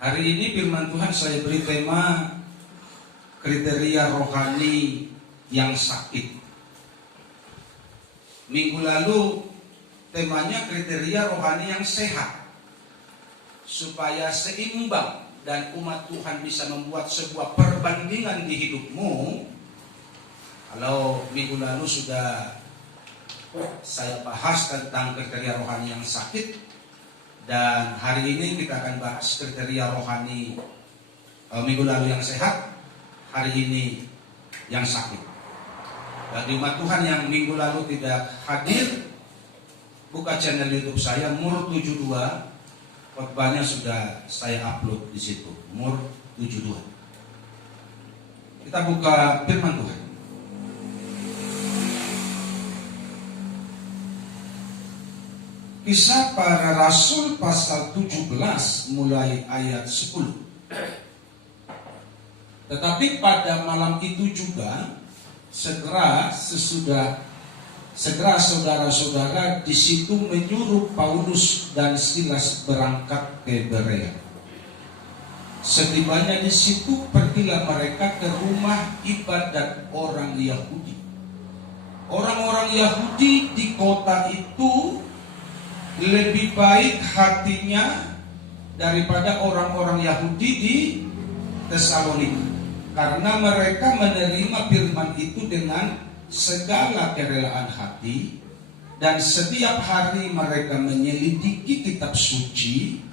Hari ini firman Tuhan saya beri tema kriteria rohani yang sakit. Minggu lalu temanya kriteria rohani yang sehat, supaya seimbang dan umat Tuhan bisa membuat sebuah perbandingan di hidupmu. Kalau minggu lalu sudah saya bahas tentang kriteria rohani yang sakit, dan hari ini kita akan bahas kriteria rohani minggu lalu yang sehat, hari ini yang sakit. Bagi umat Tuhan yang minggu lalu tidak hadir, buka channel YouTube saya Mur 72, khotbahnya sudah saya upload di situ, Mur 72. Kita buka firman Tuhan. Kisah Para Rasul pasal 17 mulai ayat 10. Tetapi pada malam itu juga segera saudara-saudara di situ menyuruh Paulus dan Silas berangkat ke Berea. Setibanya di situ pergilah mereka ke rumah ibadat orang Yahudi. Orang-orang Yahudi di kota itu lebih baik hatinya daripada orang-orang Yahudi di Tesalonika, karena mereka menerima firman itu dengan segala kerelaan hati, dan setiap hari mereka menyelidiki kitab suci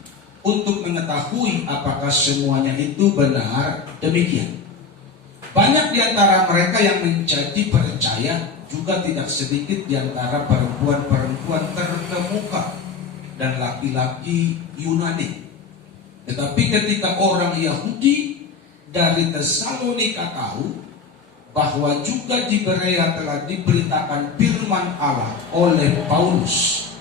untuk mengetahui apakah semuanya itu benar demikian. Banyak di antara mereka yang menjadi percaya, juga tidak sedikit di antara perempuan-perempuan terkemuka dan laki-laki Yunani. Tetapi ketika orang Yahudi dari Tesalonika tahu bahwa juga di Berea telah diberitakan firman Allah oleh Paulus,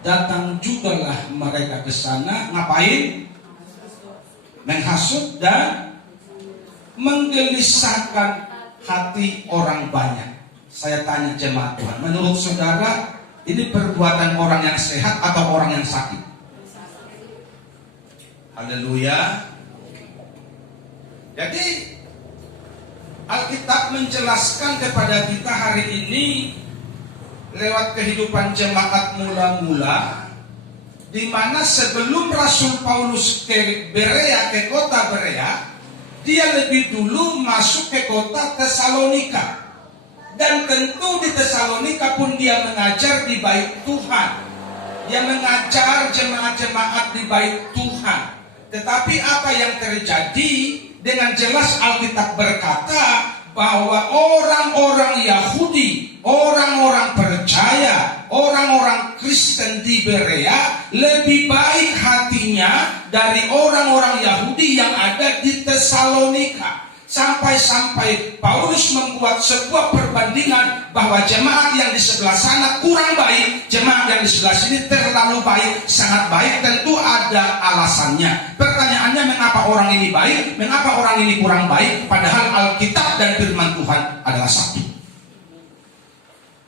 datang jugalah mereka ke sana. Ngapain? Menghasut dan menggelisahkan hati orang banyak. Saya tanya jemaat Tuhan, menurut saudara ini perbuatan orang yang sehat atau orang yang sakit? Haleluya. Jadi Alkitab menjelaskan kepada kita hari ini lewat kehidupan jemaat mula-mula, di mana sebelum Rasul Paulus ke Berea, ke kota Berea, dia lebih dulu masuk ke kota Tesalonika. Dan tentu di Tesalonika pun dia mengajar di bait Tuhan. Dia mengajar jemaat-jemaat di bait Tuhan. Tetapi apa yang terjadi? Dengan jelas Alkitab berkata bahwa orang-orang Yahudi, orang-orang percaya, orang-orang Kristen di Berea lebih baik hatinya dari orang-orang Yahudi yang ada di Tesalonika. Sampai-sampai Paulus membuat sebuah perbandingan bahwa jemaat yang di sebelah sana kurang baik, jemaat yang di sebelah sini terlalu baik, sangat baik. Tentu ada alasannya. Pertanyaannya, mengapa orang ini baik, mengapa orang ini kurang baik, padahal Alkitab dan firman Tuhan adalah satu.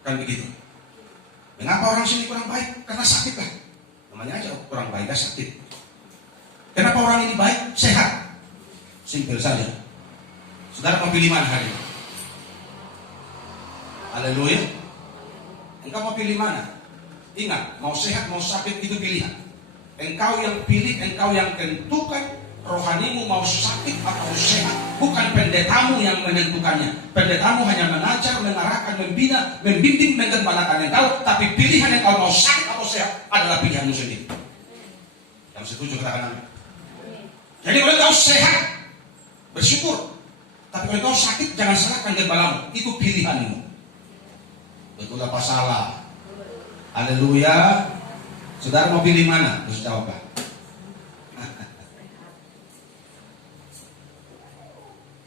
Kan begitu. Mengapa orang sini kurang baik? Karena sakit lah. Namanya aja kurang baik, sakit. Kenapa orang ini baik, sehat? Simpel saja. Saudara mau pilih mana hari ini? Haleluya. Engkau mau pilih mana? Ingat, mau sehat, mau sakit itu pilihan. Engkau yang pilih, engkau yang tentukan rohanimu mau sakit atau sehat. Bukan pendetamu yang menentukannya. Pendetamu hanya mengajar, mengarahkan, membina, membimbing, menggembalakan engkau. Tapi pilihan engkau mau sakit atau sehat adalah pilihanmu sendiri. Yang setuju katakan amin. Jadi kalau engkau sehat, bersyukur. Tapi kalau kau sakit, jangan salahkan gembalamu. Itu pilihanmu. Betul apa salah? Haleluya. Saudara mau pilih mana? Terus jawab.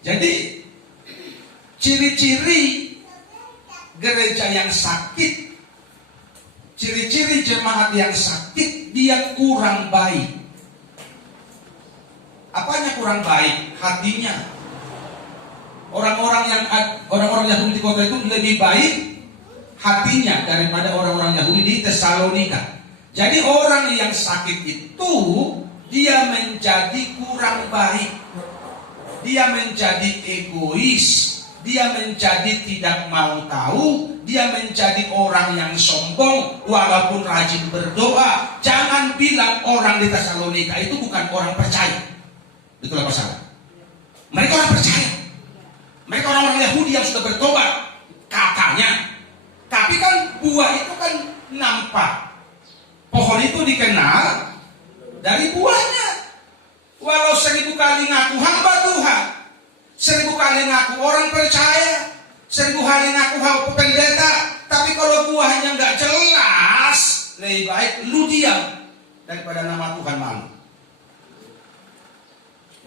Jadi ciri-ciri gereja yang sakit, ciri-ciri jemaat yang sakit, dia kurang baik. Apanya kurang baik? Hatinya. Orang-orang Yahudi di kota itu lebih baik hatinya daripada orang-orang Yahudi di Tesalonika. Jadi orang yang sakit itu dia menjadi kurang baik, dia menjadi egois, dia menjadi tidak mau tahu, dia menjadi orang yang sombong walaupun rajin berdoa. Jangan bilang orang di Tesalonika itu bukan orang percaya. Betul apa salah? Mereka orang percaya. Mereka orang-orang Yahudi yang sudah bertobat katanya. Tapi kan buah itu kan nampak. Pohon itu dikenal dari buahnya. Walau 1000 kali ngaku hamba Tuhan, 1000 kali ngaku orang percaya, 1000 kali ngaku hamba pendeta, tapi kalau buahnya nggak jelas, lebih baik lu diam daripada nama Tuhan malu.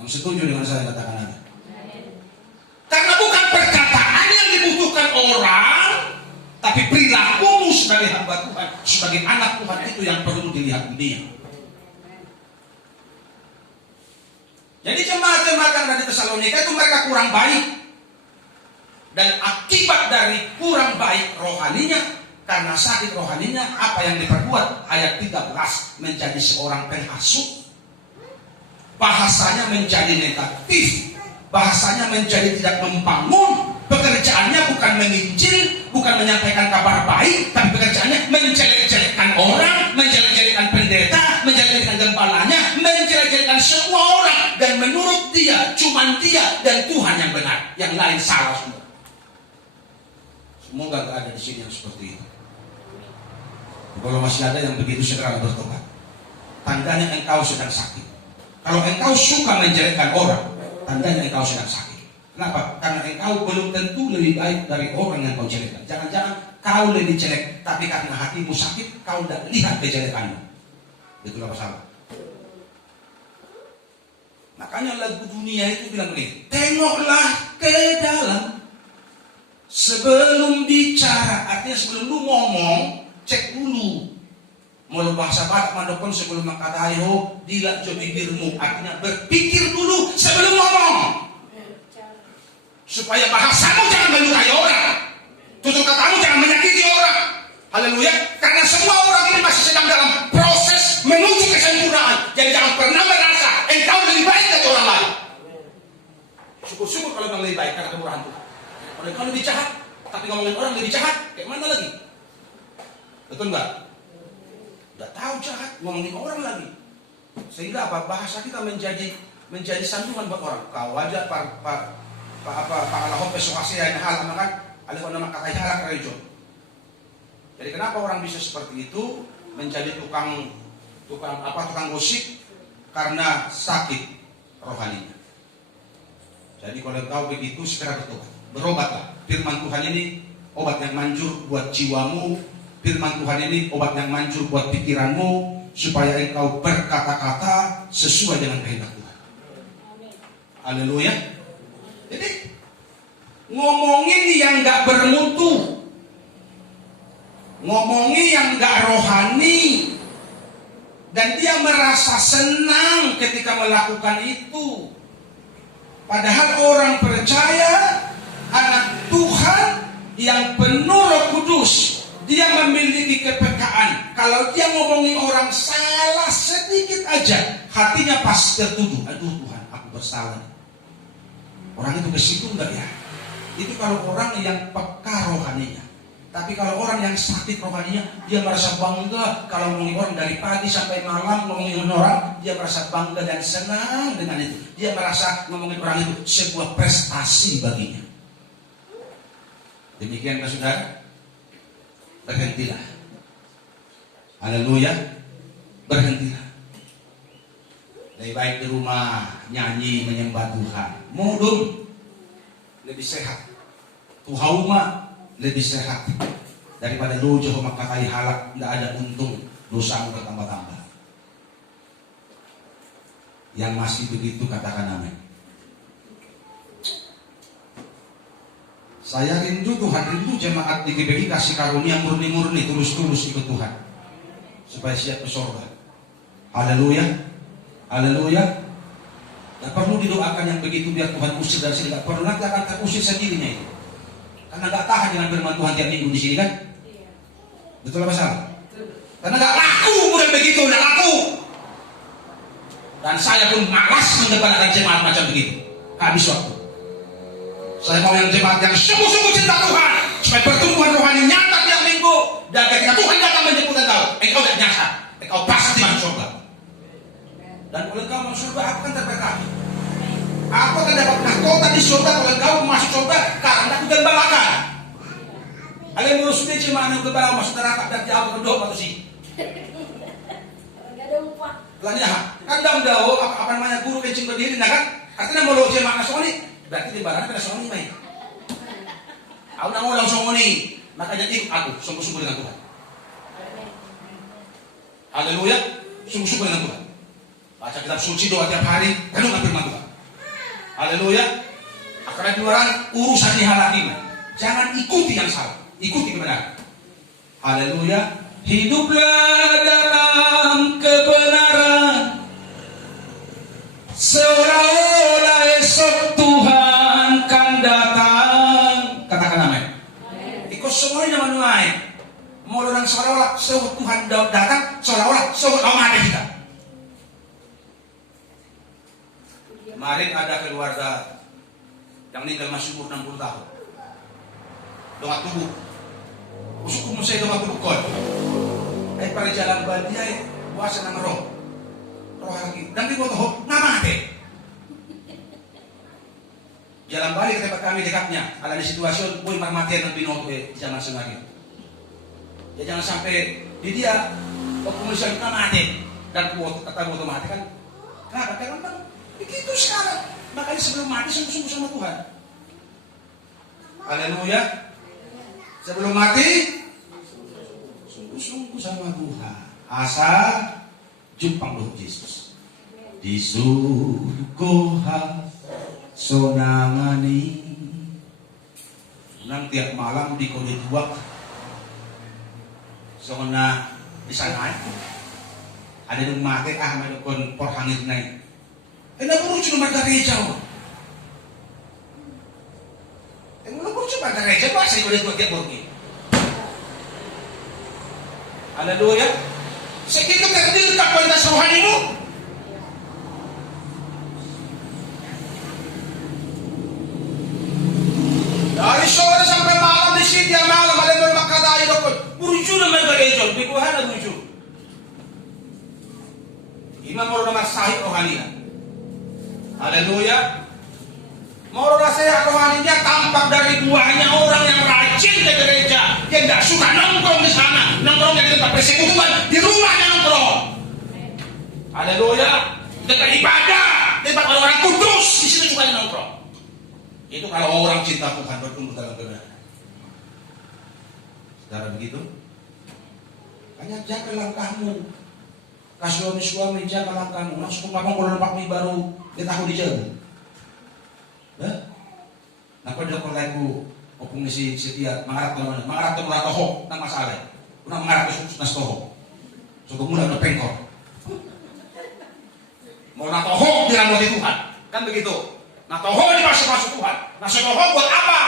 Yang setuju dengan saya katakan aja. Karena bukan perkataan yang dibutuhkan orang, tapi perilakumu sebagai hamba Tuhan, sebagai anak Tuhan itu yang perlu dilihat dunia. Jadi jemaat-jemaat yang ada di Tesalonika itu mereka kurang baik. Dan akibat dari kurang baik rohaninya, karena sakit rohaninya, apa yang diperbuat? Ayat 13, menjadi seorang penghasut. Bahasanya menjadi negatif, bahasanya menjadi tidak membangun. Pekerjaannya bukan menginjil, bukan menyampaikan kabar baik, tapi pekerjaannya menjelek-jelekkan orang, menjelek-jelekkan pendeta, menjelek-jelekkan gembalanya, menjelek-jelekkan semua orang. Dan menurut dia, cuma dia dan Tuhan yang benar, yang lain salah semua. Semoga gak ada di sini yang seperti itu. Kalau masih ada yang begitu, segera bertobat. Tandanya engkau sedang sakit. Kalau engkau suka menjelekkan orang, tandanya engkau sedang sakit. Kenapa? Karena engkau belum tentu lebih baik dari orang yang kau jelekkan. Jangan-jangan kau lebih jelek, tapi karena hatimu sakit, kau tidak lihat kejelekanmu. Itulah masalah. Makanya lagu dunia itu bilang begini, tengoklah ke dalam sebelum bicara. Artinya sebelum lu ngomong, cek dulu. Mau bahasa Batak mandokon sebelum mengkatai ho, dilak jo bibirmu. Artinya berpikir dulu sebelum ngomong. Supaya bahasamu jangan melukai orang, tutur katamu jangan menyakiti orang. Haleluya. Karena semua orang ini masih sedang dalam proses menuju kesempurnaan. Jadi jangan pernah merasa engkau lebih baik dari orang lain. Syukur-syukur kalau engkau lebih baik karena kemurahan Tuhan. Kalau engkau lebih jahat, tapi ngomongin orang lebih jahat, kayak mana lagi? Betul nggak? Nggak tahu jahat, ngomongin orang lagi. Sehingga apa? Bahasa kita menjadi sandungan buat orang. Kau aja Pak Allahumma besokasi yang hal makan alih nama kata halak rejo. Jadi kenapa orang bisa seperti itu menjadi tukang gosip? Karena sakit rohaninya. Jadi kalau engkau begitu segera bertobat, berobatlah. Firman Tuhan ini obat yang manjur buat jiwamu. Firman Tuhan ini obat yang manjur buat pikiranmu, supaya engkau berkata-kata sesuai dengan kehendak Tuhan. Haleluya. Jadi ngomongin yang gak bermutu, ngomongin yang gak rohani, dan dia merasa senang ketika melakukan itu. Padahal orang percaya, anak Tuhan yang penuh Roh Kudus, dia memiliki kepekaan. Kalau dia ngomongin orang salah sedikit aja, hatinya pasti tertuduh. Aduh Tuhan, aku bersalah. Orang itu ke situ enggak ya? Itu kalau orang yang peka rohaninya. Tapi kalau orang yang sakit rohaninya, dia merasa bangga. Kalau ngomongin orang dari pagi sampai malam ngomongin orang, dia merasa bangga dan senang dengan itu. Dia merasa ngomongin orang itu sebuah prestasi baginya. Demikian Pak Saudara, berhentilah. Haleluya, berhentilah. Lebih baik di rumah nyanyi menyembah Tuhan. Mudun lebih sehat. Tuhauma lebih sehat daripada lu jauh makatai halak, tidak ada untung, dosamu bertambah-tambah. Yang masih begitu katakan amin. Saya rindu Tuhan, rindu jemaat di GBI kasih karunia murni-murni, tulus-tulus ikut Tuhan supaya siap ke surga. Haleluya, haleluya. Tidak perlu didoakan yang begitu biar Tuhan usir dari sini. Tidak perlu, nanti akan terusir sendirinya itu. Karena gak tahan dengan firman Tuhan tiap minggu di sini kan? Iya. Betul apa salah? Karena gak laku bukan begitu, gak laku. Dan saya pun malas mengembalakan jemaat macam begitu. Habis waktu. Saya mau yang jemaat yang sungguh-sungguh cinta Tuhan, supaya pertumbuhan rohani nyata tiap minggu. Dan ketika Tuhan datang menjemput engkau tidak nyasar, engkau pasti masuk surga. Dan kalau engkau masuk surga, aku kan terberkati. Aku akan dapat mahkota di surga kalau engkau masuk surga karena aku gembalakan. Ada yang ngurus dia cuma anak gembala masuk neraka dan jauh kedua atau sih. Lanya, kan daun apa namanya guru kencing berdiri, nah kan? Artinya mau lo jemaah nasoni, berarti di barang ada nasoni main. Aku nak mau langsung ini, makanya ikut aku sungguh-sungguh dengan Tuhan. Haleluya, sungguh-sungguh dengan Tuhan. Baca kitab suci doa tiap hari, renungkan firman Tuhan. Haleluya. Karena di luaran urusan dihalaki, jangan ikuti yang salah, ikuti kebenaran. Haleluya. Hiduplah dalam kebenaran, seolah-olah esok Tuhan kan datang. Katakan amin. Ikut semuanya menuai. Mau orang seolah-olah esok Tuhan datang, seolah-olah esok mati kita. Kemarin ada keluarga yang meninggal masih umur 60 tahun. Dongat tubuh. Usukum saya dongat tubuh kod. Pada jalan bandiai puasa nang roh lagi dan di foto nama mati. Jalan balik ke tempat kami dekatnya ada di situasi boy marmatian dan binoto di zaman sengaja. Ya jangan sampai di dia kemudian kita mati dan kata foto mati kan. Kenapa? Karena begitu sekarang. Makanya sebelum mati sungguh-sungguh sama Tuhan. Haleluya. Sebelum mati sungguh sama Tuhan. Asal jumpang Tuhan Yesus. Di surga sonangani. Nang tiap malam di kode dua. Sona di sana. Ada yang mati may kon por hangit naik. Napuro cuma gereja. Napuro cuma gereja. Masa kode dua tiap borgi. Haleluya. Segitu kerdilkah kualitas rohanimu? Dari sore sampai malam di sini tiap malam ada yang bermakadai dokter. Buruju nama gereja, bikuhan ada buruju. Imam mau nama sahih rohaninya. Haleluya. Mau rasanya rohaninya tampak dari buahnya orang yang rajin ke gereja. Dia tidak suka nongkrong di sana, nongkrongnya di tempat persekutuan, di rumahnya nongkrong. Haleluya. Dekat ibadah, tempat orang-orang kudus, di situ juga nongkrong. Itu kalau orang cinta Tuhan bertumbuh dalam kebenaran. Saudara begitu? Hanya jaga langkahmu. Suami jaga langkahmu. Langsung ngomong kalau nampak mie baru kita tahu dijaga. Nah kalau dia kalau opung si setia mengarah ke mana? Mengarah ke murah tohok, nang masalah. Kuna mengarah ke nas tohok. Sudah mulai ada pengkor. Mau nak tohok di rambut Tuhan, kan begitu. Nah tohok ini masuk Tuhan. Nah tohok buat apa?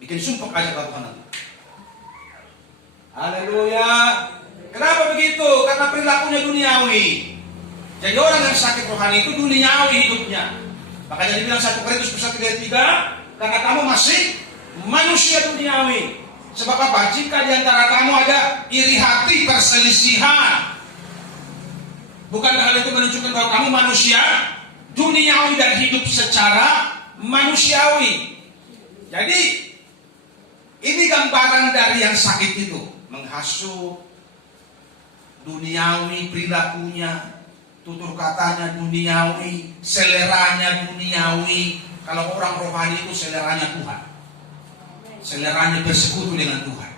Bikin sumpah aja ke Tuhan nanti. Haleluya. Kenapa begitu? Karena perilakunya duniawi. Jadi orang yang sakit rohani itu duniawi hidupnya. Makanya dibilang 1 Korintus 1:3, karena kamu masih manusia duniawi. Sebab apa? Jika di antara kamu ada iri hati, perselisihan, bukan hal itu menunjukkan bahwa kamu manusia duniawi dan hidup secara manusiawi. Jadi ini gambaran dari yang sakit itu, menghasut, duniawi perilakunya, tutur katanya duniawi, seleranya duniawi. Kalau orang rohani itu seleranya Tuhan, seleranya bersekutu dengan Tuhan,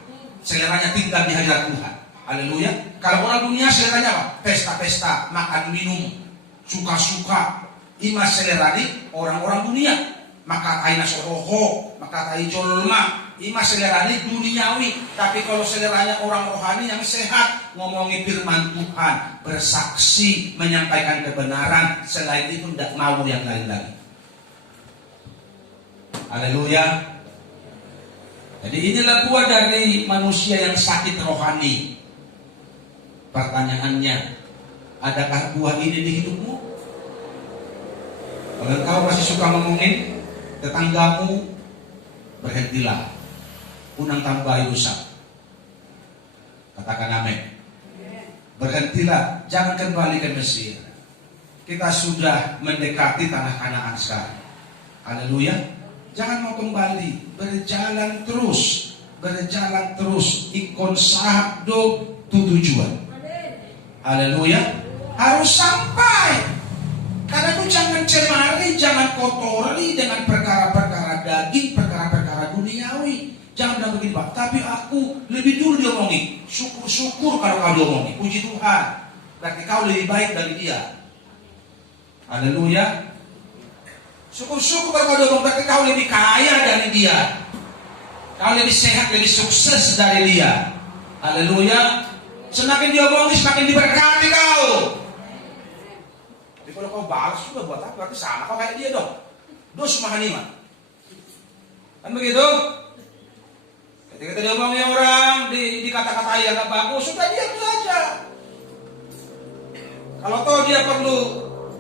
seleranya tinggal di hadirat Tuhan. Haleluya. Kalau orang dunia seleranya apa? Pesta-pesta, makan minum, suka-suka. Ima selerani orang-orang dunia. Maka aina soroho, maka tai jolma. Ima selerani duniawi. Tapi kalau seleranya orang rohani yang sehat, ngomongi firman Tuhan, bersaksi, menyampaikan kebenaran, selain itu tidak mau yang lain lagi. Haleluya. Jadi inilah buah dari manusia yang sakit rohani. Pertanyaannya, adakah buah ini di hidupmu? Kalau kau masih suka ngomongin tetanggamu, berhentilah. Unang tambah dosa. Katakan amin. Berhentilah, jangan kembali ke Mesir. Kita sudah mendekati tanah Kanaan sekarang. Haleluya. Jangan mau kembali, berjalan terus. Berjalan terus, ikon sabdo tujuan. Haleluya. Harus sampai. Karena itu jangan cemari, jangan kotori dengan perkara-perkara daging, perkara-perkara duniawi. Jangan bilang begini, Pak, tapi aku lebih dulu diomongi. Syukur-syukur kalau kau diomongi. Puji Tuhan. Berarti kau lebih baik dari dia. Haleluya. Syukur-syukur kalau kau diomong, berarti kau lebih kaya dari dia. Kau lebih sehat, lebih sukses dari dia. Haleluya. Semakin diomongi, semakin diberkati kau. Jadi kalau kau balas juga buat apa? Berarti sama kau kayak dia dong. Dos mahanima. Kan begitu? Ketika kita diomongin orang, dikata-katai yang gak bagus, sudah diam saja. Kalau tahu dia perlu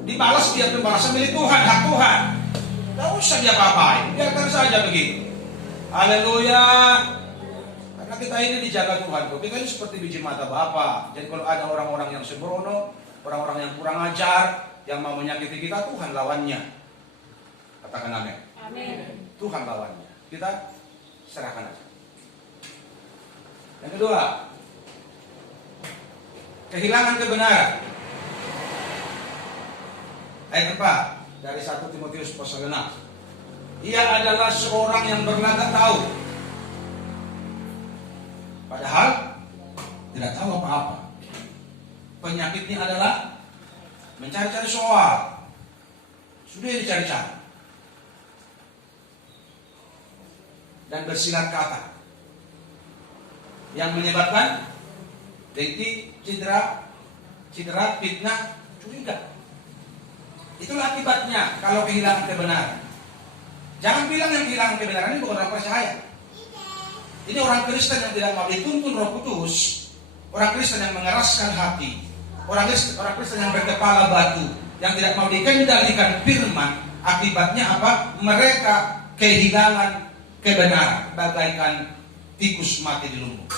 dibalas, dia pembalasan milik Tuhan, hak Tuhan. Gak usah dia apa-apain, biarkan saja begitu. Haleluya. Karena kita ini dijaga Tuhan. Kita ini seperti biji mata Bapa. Jadi kalau ada orang-orang yang sembrono, orang-orang yang kurang ajar, yang mau menyakiti kita, Tuhan lawannya. Katakan amin. Amin. Tuhan lawannya. Kita serahkan aja. Yang kedua, kehilangan kebenaran. Ayat 4 dari 1 Timotius pasal 6. Ia adalah seorang yang berlagak tahu, padahal tidak tahu apa-apa. Penyakitnya adalah mencari-cari soal. Sudah dicari-cari dan bersilat kata yang menyebabkan dengki, cedera, fitnah, curiga. Itulah akibatnya kalau kehilangan kebenaran. Jangan bilang yang kehilangan kebenaran ini bukan orang percaya. Ini orang Kristen yang tidak mau dituntun Roh Kudus, orang Kristen yang mengeraskan hati, orang Kristen yang berkepala batu, yang tidak mau dikendalikan firman. Akibatnya apa? Mereka kehilangan kebenaran, bagaikan tikus mati di lumbung.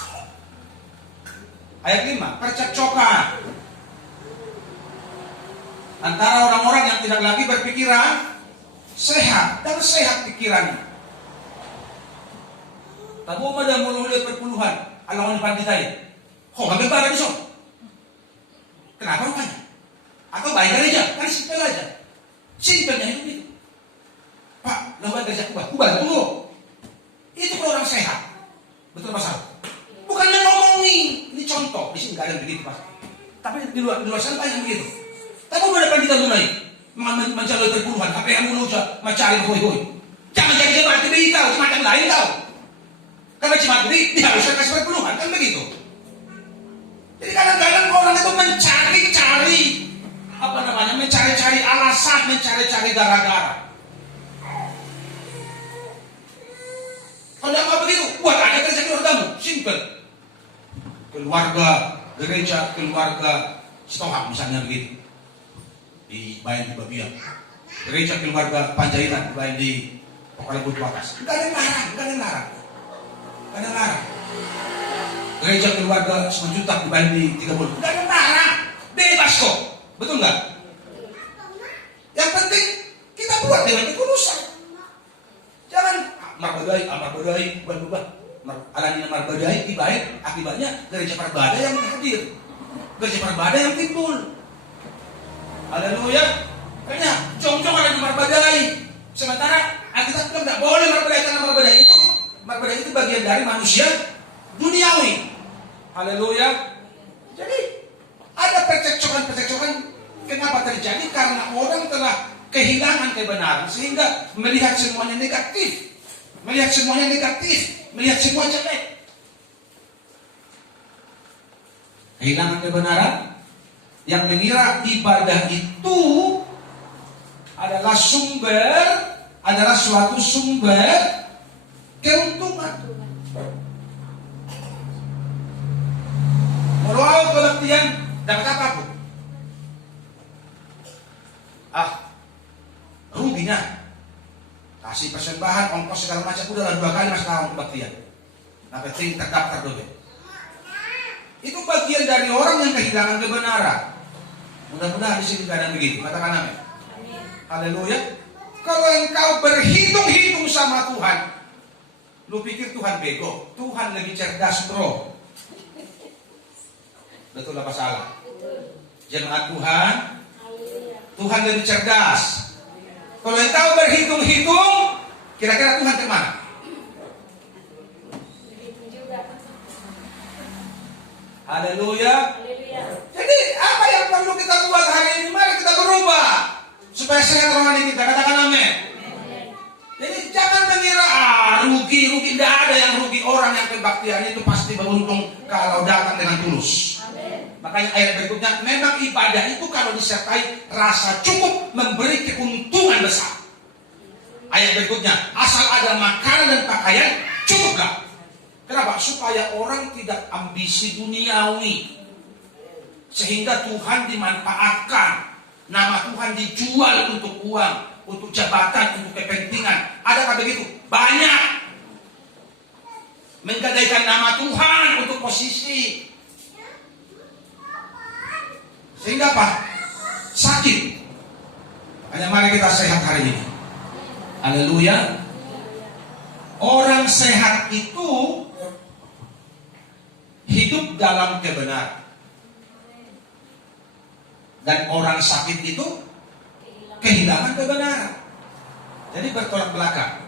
Ayat 5, percekcokan antara orang-orang yang tidak lagi berpikiran sehat dan sehat pikirannya. Tabu mada mulai perpuluhan, alangan panditai. Kok nggak bara di sana? Kenapa rupanya? Atau baik aja, kan simpel aja. Simpelnya hidup itu. Pak, lawan kerja kubah tunggu. Itu kalau orang sehat. Betul Pasal? Bukannya ngomongin, ini contoh, di sini nggak ada yang begitu Pak. Tapi di luar sana banyak begitu. Tapi mana pandita mulai mencari perpuluhan, apa yang mau mencari hoi-hoi. Jangan jadi jemaat diri tahu, semacam lain tahu. Karena jemaat diri diharuskan kasih perpuluhan, kan begitu. Jadi kadang-kadang orang itu mencari alasan, mencari gara-gara. Kalau apa begitu, buat aja kerja keluargamu, simple. Keluarga gereja, keluarga Stoham misalnya begitu. Dibayar di Babian. Gereja keluarga Panjaitan dibayar di Pokalebut Wakas. Enggak ada yang larang. Gereja keluarga Semenjutak dibayar di 30. Enggak ada yang larang. Bebas kok. Betul enggak? Yang penting kita buat dengan kekudusan. Jangan marbadai, berubah. Alani marbadai dibayar, akibatnya gereja Parbada yang hadir. Gereja Parbada yang timbul. Haleluya. Karena jong-jong ada di marbadai. Sementara Alkitab bilang tidak boleh marbadai, karena marbadai itu bagian dari manusia duniawi. Haleluya. Jadi ada percekcokan. Kenapa terjadi? Karena orang telah kehilangan kebenaran sehingga melihat semuanya negatif, melihat semua jelek. Kehilangan kebenaran yang mengira ibadah itu adalah suatu sumber keuntungan. Walau pengertian dapat apapun. ongkos segala macam, udahlah 2 kali masuk tahun kebaktian. Nah, penting terdaftar dulu. Itu bagian dari orang yang kehilangan kebenaran. Mudah-mudahan di sini keadaan begitu. Katakan amin. Haleluya. Kalau engkau berhitung-hitung sama Tuhan, lu pikir Tuhan bego? Tuhan lebih cerdas, bro. Betul apa salah? Jemaat Tuhan, Tuhan lebih cerdas. Kalau engkau berhitung-hitung, kira-kira Tuhan kemana? Haleluya. Jadi apa yang perlu kita buat hari ini? Mari kita berubah supaya sehat rohani kita. Katakan amin. Jadi jangan mengira rugi. Tidak ada yang rugi. Orang yang kebaktian itu pasti beruntung kalau datang dengan tulus. Makanya ayat berikutnya, memang ibadah itu kalau disertai rasa cukup memberi keuntungan besar. Ayat berikutnya, asal ada makanan dan pakaian cukuplah. Kenapa? Supaya orang tidak ambisi duniawi. Sehingga Tuhan dimanfaatkan. Nama Tuhan dijual untuk uang, untuk jabatan, untuk kepentingan. Adakah begitu? Banyak. Menggadaikan nama Tuhan untuk posisi. Sehingga apa? Sakit. Hanya mari kita sehat hari ini. Haleluya. Orang sehat itu hidup dalam kebenaran. Dan orang sakit itu kehilangan kebenaran. Jadi bertolak belakang.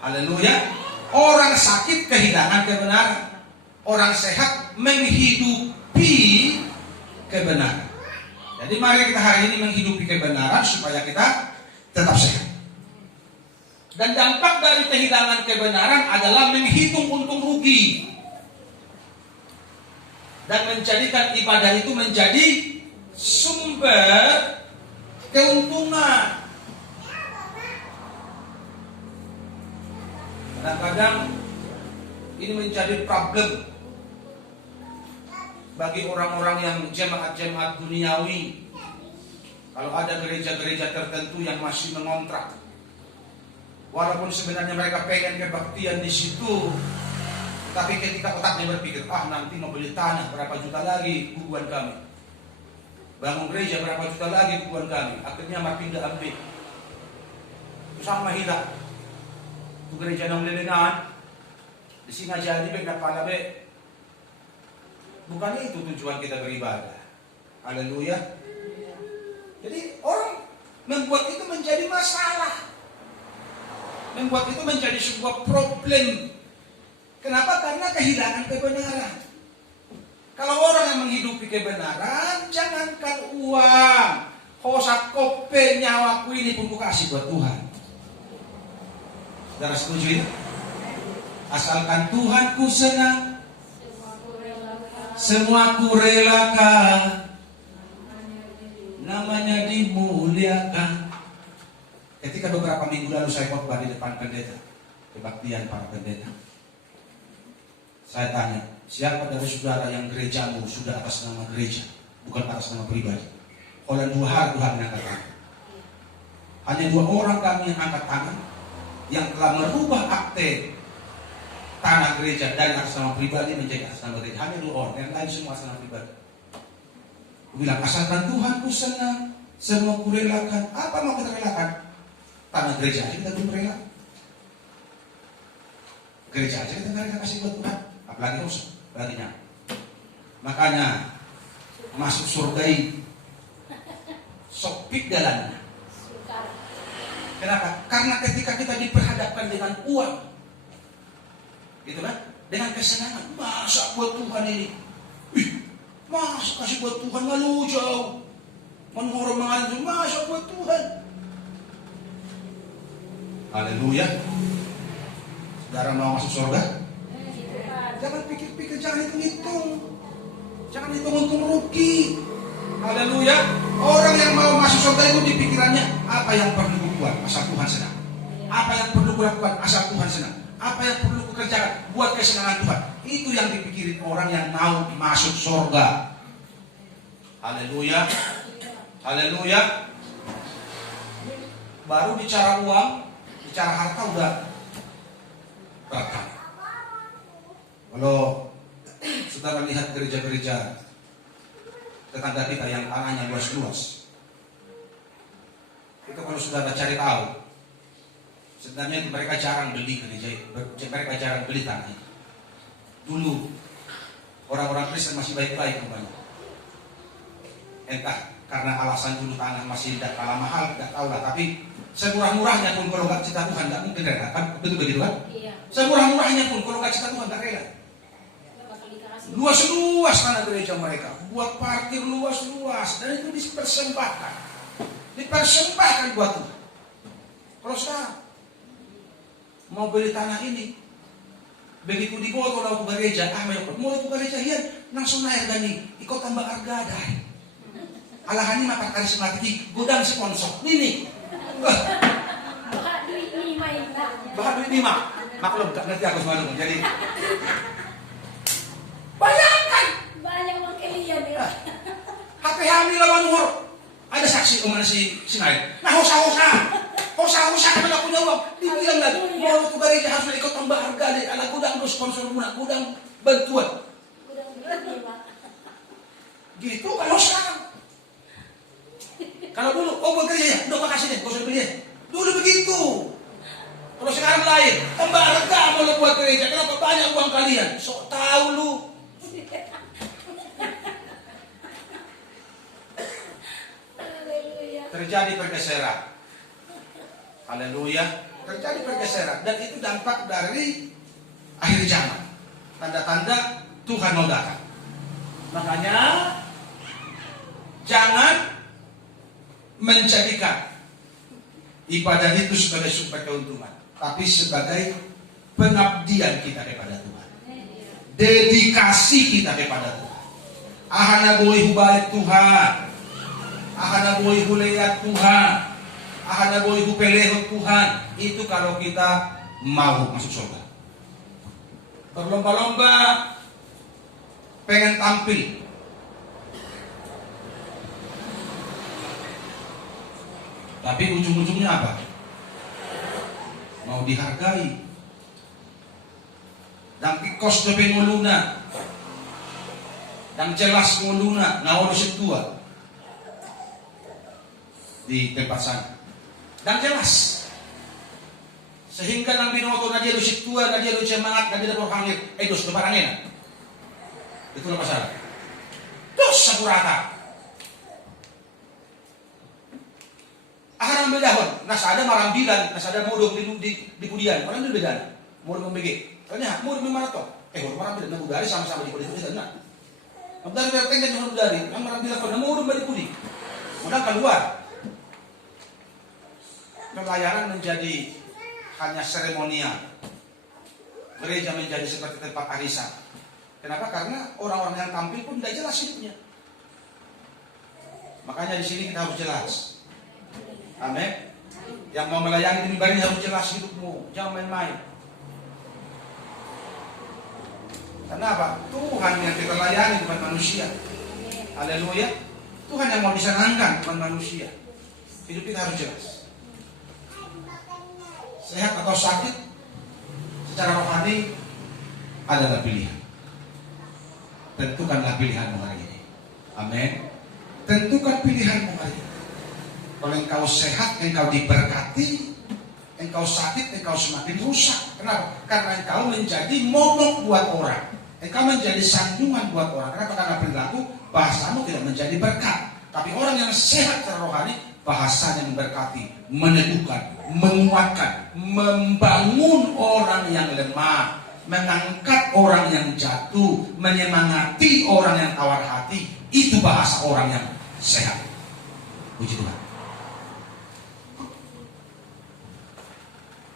Haleluya. Orang sakit kehilangan kebenaran. Orang sehat menghidupi kebenaran. Jadi mari kita hari ini menghidupi kebenaran supaya kita tetap sehat. Dan dampak dari kehilangan kebenaran adalah menghitung untung rugi. Dan menjadikan ibadah itu menjadi sumber keuntungan. Kadang-kadang ini menjadi problem bagi orang-orang yang jemaat-jemaat duniawi. Kalau ada gereja-gereja tertentu yang masih mengontrak, walaupun sebenarnya mereka pengen kebaktian di situ, tapi ketika otaknya berpikir, nanti mau beli tanah berapa juta lagi kubuan kami, bangun gereja berapa juta lagi kubuan kami, akhirnya mah pindah ambil. Itu sama hilang. Itu gereja nang lelengan, di sini aja di benda pala be. Bukan itu tujuan kita beribadah. Haleluya. Jadi orang membuat itu menjadi masalah. Membuat itu menjadi sebuah problem. Kenapa? Karena kehilangan kebenaran. Kalau orang yang menghidupi kebenaran, jangankan uang, kosak kope nyawaku ini pun ku kasih buat Tuhan. Saudara setuju ini? Asalkan Tuhan ku senang, semua ku relakan, namanya dimuliakan. Ketika beberapa minggu lalu saya khotbah di depan pendeta, kebaktian para pendeta, saya tanya, siapa dari saudara yang gerejamu sudah atas nama gereja, bukan atas nama pribadi? Oleh 2 hari Tuhan angkat tangan. Hanya 2 orang kami yang angkat tangan, yang telah merubah akte tanah gereja dari atas nama pribadi menjadi atas nama gereja. Hanya 2 orang, yang lain semua atas nama pribadi. Aku bilang, asalkan Tuhan ku senang, semua ku relakan. Apa mau kita relakan? Tanah gereja aja kita belum rela. Gereja aja kita nggak kasih buat Tuhan, apalagi rusak, baginya. Makanya masuk surga ini sopik jalannya. Kenapa? Karena ketika kita diperhadapkan dengan uang, gitu kan? Dengan kesenangan, masa buat Tuhan ini? Masa kasih buat Tuhan lalu jauh? Menghormat mengandung, masa buat Tuhan? Haleluya. Saudara mau masuk surga? Jangan pikir-pikir, jangan hitung-hitung. Jangan hitung-hitung rugi. Haleluya. Orang yang mau masuk surga itu di pikirannya, apa yang perlu kubuat asal Tuhan senang. Apa yang perlu kulakukan asal Tuhan senang. Apa yang perlu kukerjakan buat kesenangan Tuhan. Itu yang dipikirin orang yang mau masuk surga. Haleluya. Haleluya. Baru bicara uang, bicara harta udah berkah. Kalau saudara lihat gereja-gereja tetangga kita yang tanahnya luas-luas, itu kalau saudara cari tahu, sebenarnya mereka jarang beli gereja, mereka jarang beli tanah. Dulu orang-orang Kristen masih baik-baik rumahnya. Entah karena alasan dulu tanah masih tidak kalah mahal, tidak tahu lah. Tapi semurah-murahnya pun kalau nggak cinta Tuhan nggak mungkin rela, kan? Betul begitu kan? Iya. Semurah-murahnya pun kalau nggak cinta Tuhan nggak rela. Luas-luas tanah gereja mereka, buat parkir luas-luas, dan itu dipersembahkan buat Tuhan. Kalau sekarang mau beli tanah ini, begitu dibawa kalau ke gereja, mau ke gereja hian langsung naik gani, ikut tambah harga dah. Alahani makan karismatik, gudang sponsor, ini. Bahak duit lima, maklum tak ngerti aku semalam. Jadi bayangkan banyak orang kalian ya. HP hamil lawan umur. Ada saksi kemana si Nail. Nah hosa kemana punya uang. Dibilang lagi mau ke gereja harus ikut tambah harga deh. Ala gudang sponsor muna, gudang bantuan. Gitu kalau sekarang. Kalau dulu, buat gereja ya, udah makasih deh, gak usah beli ya. Dulu begitu. Kalau sekarang lain, tambah harga mau buat gereja. Kenapa banyak uang kalian? Sok tahu lu. Terjadi pergeseran. Haleluya. Terjadi pergeseran. Dan itu dampak dari akhir zaman. Tanda-tanda Tuhan mau datang. Makanya jangan menjadikan ibadah itu sebagai sumber keuntungan, tapi sebagai pengabdian kita kepada Tuhan, dedikasi kita kepada Tuhan. Ahana boy hubalik Tuhan, ahana boy huleyat Tuhan, ahana boy hupelehot Tuhan. Itu kalau kita mau masuk surga. Berlomba-lomba pengen tampil, tapi ujung-ujungnya apa? Mau dihargai. Dan kos dope nguluna. Dan jelas nguluna, ngawalus tua di tempat sana. Dan jelas. Sehingga nang binoto na dia lusik tua, na dia lusik semangat, na dia dapat hangir. Dos keparangin. Itulah masalah. Dos sakurata. Aharang bedahon, nasada marambilan, nasada modong di pudian. Orang itu beda. Modong membege. Soalnya modong memarato. Marambilan na budari sama-sama di pudian na. Abdal bertenggan dengan budari, ang marambilan ko na modong di pudi. Mudah keluar. Pelayanan menjadi hanya seremonial. Gereja menjadi seperti tempat arisan. Kenapa? Karena orang-orang yang tampil pun tidak jelas hidupnya. Makanya di sini kita harus jelas. Amin. Yang mau melayani di mimbar ini harus jelas hidupmu, jangan main-main. Kenapa? Tuhan yang kita layani, bukan manusia. Haleluya. Tuhan yang mau disenangkan, bukan manusia. Hidup kita harus jelas. Sehat atau sakit, secara rohani adalah pilihan. Tentukanlah pilihanmu hari ini. Amin. Tentukan pilihanmu hari ini. Kalau engkau sehat, engkau diberkati. Engkau sakit, engkau semakin rusak. Kenapa? Karena engkau menjadi momok buat orang. Engkau menjadi sanjungan buat orang. Kenapa? Karena perilaku, bahasamu tidak menjadi berkat. Tapi orang yang sehat secara rohani, bahasanya memberkati, meneguhkan, menguatkan, membangun orang yang lemah, mengangkat orang yang jatuh, menyemangati orang yang tawar hati. Itu bahasa orang yang sehat. Puji Tuhan.